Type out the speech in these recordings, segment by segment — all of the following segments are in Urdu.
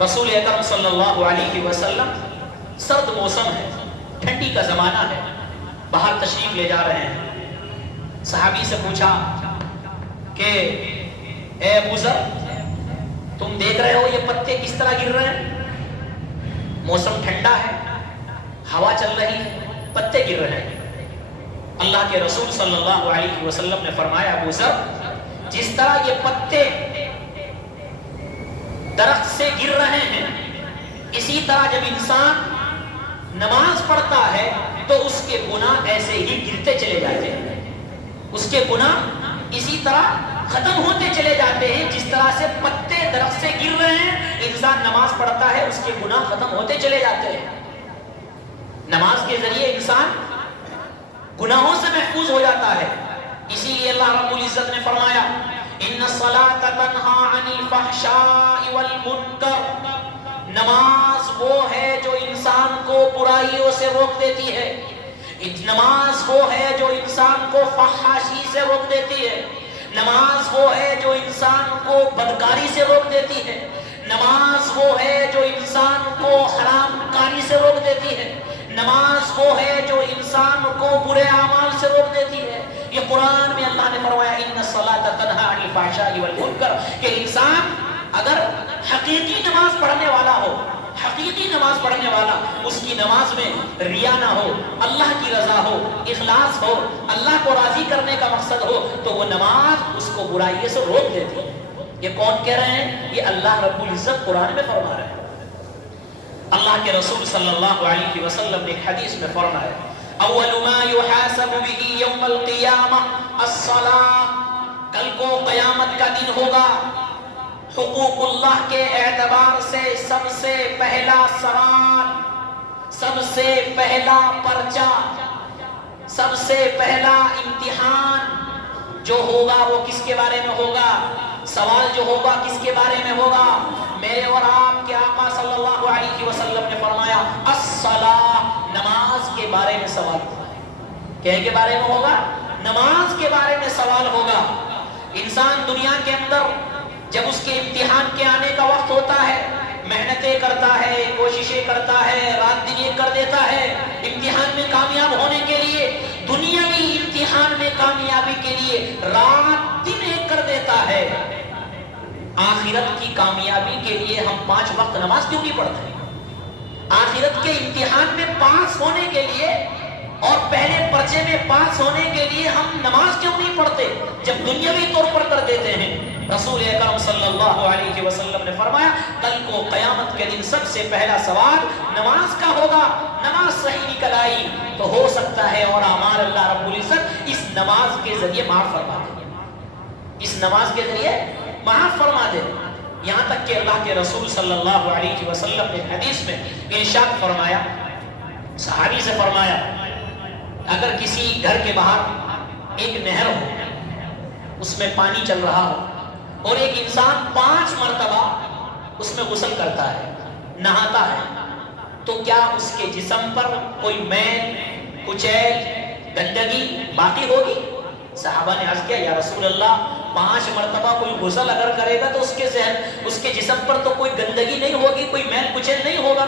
رسول اکرم صلی اللہ علیہ وسلم سرد موسم ہے، ٹھنڈی کا زمانہ ہے، باہر تشریف لے جا رہے ہیں۔ صحابی سے پوچھا کہ اے ابو ذر، تم دیکھ رہے ہو یہ پتے کس طرح گر رہے ہیں؟ موسم ٹھنڈا ہے، ہوا چل رہی ہے، پتے گر رہے ہیں۔ اللہ کے رسول صلی اللہ علیہ وسلم نے فرمایا ابو ذر، جس طرح یہ پتے درخت سے گر رہے ہیں، اسی طرح جب انسان نماز پڑھتا ہے تو اس کے گناہ ایسے ہی گرتے چلے جاتے ہیں، اس کے گناہ اسی طرح ختم ہوتے چلے جاتے ہیں جس طرح سے پتے درخت سے گر رہے ہیں۔ انسان نماز پڑھتا ہے، اس کے گناہ ختم ہوتے چلے جاتے ہیں۔ نماز کے ذریعے انسان گناہوں سے محفوظ ہو جاتا ہے۔ اسی لیے اللہ رب العزت نے فرمایا ان الصلاۃ تنہی عن الفحشاء والمنکر، نماز وہ ہے جو انسان کو برائیوں سے روک دیتی ہے، نماز وہ ہے جو انسان کو فحاشی سے روک دیتی ہے، نماز وہ ہے جو انسان کو بدکاری سے روک دیتی ہے، نماز وہ ہے جو انسان کو حرام کاری سے روک دیتی ہے، نماز وہ ہے جو انسان کو برے اعمال سے روک دیتی ہے۔ یہ قرآن میں اللہ نے فرمایا ان الصلاۃ تنہی عن الفحشاء والمنکر، کہ انسان اگر حقیقی نماز پڑھنے والا ہو، حقیقی نماز پڑھنے والا، اس کی نماز میں ریا نہ ہو، اللہ کی رضا ہو، اخلاص ہو، اللہ کو راضی کرنے کا مقصد ہو، تو وہ نماز اس کو برائی سے روک دیتی ہے۔ یہ کون کہہ رہے ہیں؟ یہ اللہ رب العزت قرآن میں فرما رہے ہیں۔ اللہ کے رسول صلی اللہ علیہ وسلم نے ایک حدیث میں فرمایا اول ما يحاسب به يوم القیامہ الصلاۃ، کل کو قیامت کا دن ہوگا، حقوق اللہ کے اعتبار سے سب سے پہلا سوال، سب سے پہلا پرچہ، سب سے پہلا امتحان جو ہوگا وہ کس کے بارے میں ہوگا؟ سوال جو ہوگا کس کے بارے میں ہوگا؟ میرے اور آپ کے آقا صلی اللہ علیہ وسلم نے فرمایا الصلاۃ، نماز کے بارے میں سوال ہوگا۔ کیا کے بارے میں ہوگا؟ نماز کے بارے میں سوال ہوگا۔ انسان دنیا کے اندر جب اس کے امتحان کے آنے کا وقت ہوتا ہے، محنتیں کرتا ہے، کوششیں کرتا ہے، رات دن ایک کر دیتا ہے امتحان میں کامیاب ہونے کے لیے، دنیاوی امتحان میں کامیابی کے لیے رات دن ایک کر دیتا ہے۔ آخرت کی کامیابی کے لیے ہم 5 وقت نماز کیوں نہیں پڑھتے؟ آخرت کے امتحان میں پاس ہونے کے لیے اور پہلے پرچے میں پاس ہونے کے لیے ہم نماز کیوں نہیں پڑھتے جب دنیاوی طور پر کر دیتے ہیں؟ رسول اکرم صلی اللہ علیہ وسلم نے فرمایا کل کو قیامت کے دن سب سے پہلا سوال نماز کا ہوگا۔ نماز صحیح نکل آئی تو ہو سکتا ہے اور اعمال اللہ رب العزت اس نماز کے ذریعے معاف فرما دے، اس نماز کے ذریعے معاف فرما دے۔ یہاں تک کہ اللہ کے رسول صلی اللہ علیہ وسلم نے حدیث میں ارشاد فرمایا، صحابی سے فرمایا اگر کسی گھر کے باہر ایک نہر ہو، اس میں پانی چل رہا ہو اور ایک انسان 5 مرتبہ اس میں غسل کرتا ہے، نہاتا ہے، تو کیا اس کے جسم پر کوئی میل، کچیل، گندگی باقی ہوگی؟ صحابہ نے عرض کیا یا رسول اللہ 5 مرتبہ کوئی غسل اگر کرے گا تو اس کے جسم پر تو کوئی گندگی نہیں ہوگی، کوئی میل کچیل نہیں ہوگا۔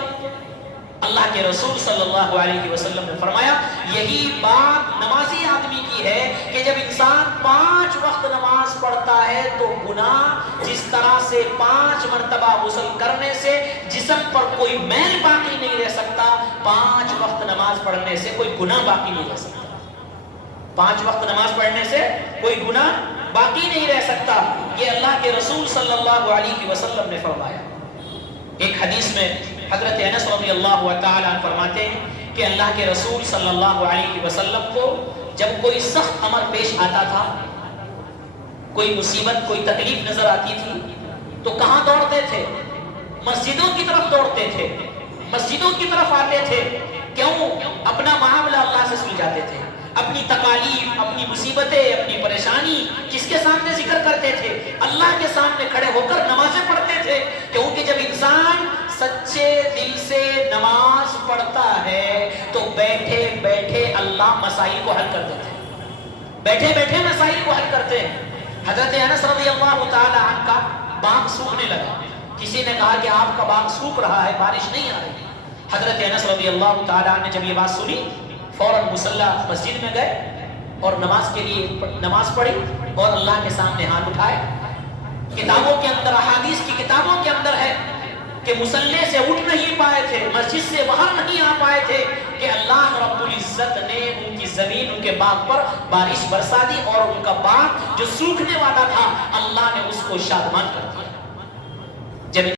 اللہ کے رسول صلی اللہ علیہ وسلم نے فرمایا یہی بات نمازی آدمی کی ہے کہ جب انسان 5 وقت نماز پڑھتا ہے تو گناہ جس طرح سے 5 مرتبہ غسل کرنے سے جسم پر کوئی میل باقی نہیں رہ سکتا، 5 وقت نماز پڑھنے سے کوئی گناہ باقی نہیں رہ سکتا، 5 وقت نماز پڑھنے سے کوئی گناہ باقی نہیں رہ سکتا۔ یہ اللہ کے رسول صلی اللہ علیہ وسلم نے فرمایا۔ ایک حدیث میں حضرت انس رضی اللہ تعالیٰ عنہ فرماتے ہیں کہ اللہ کے رسول صلی اللہ علیہ وسلم کو جب کوئی سخت امر پیش آتا تھا، کوئی مصیبت، کوئی تکلیف نظر آتی تھی تو کہاں دوڑتے تھے؟ مسجدوں کی طرف دوڑتے تھے، مسجدوں کی طرف آتے تھے۔ کیوں؟ اپنا معاملہ اللہ سے سلجھاتے تھے، اپنی تکالیف، اپنی مصیبتیں، اپنی پریشانی کس کے سامنے ذکر کرتے تھے؟ اللہ کے سامنے کھڑے ہو کر نمازیں پڑھتے تھے، کیونکہ جب انسان سچے دل سے نماز پڑھتا ہے تو بیٹھے بیٹھے اللہ مسائل کو حل کر دیتے ہیں، بیٹھے بیٹھے مسائل کو حل کرتے ہیں۔ حضرت انس رضی اللہ تعالی عنہ کا بانگ سوکھنے لگا، کسی نے کہا کہ آپ کا باغ سوکھ رہا ہے، بارش نہیں آ رہی۔ حضرت انس رضی اللہ تعالیٰ عنہ نے جب یہ بات سنی فوراً مصلی مسجد میں گئے اور نماز کے لیے نماز پڑھی اور اللہ کے سامنے ہاتھ اٹھائے۔ کتابوں کے اندر، احادیث کی کتابوں کے اندر ہے کہ مصلی سے اٹھ نہیں پائے تھے، مسجد سے باہر نہیں آ پائے تھے کہ اللہ رب العزت نے ان کی زمین، ان کے باغ پر بارش برسا دی اور ان کا باغ جو سوکھنے والا تھا اللہ نے اس کو شادمان کر دیا۔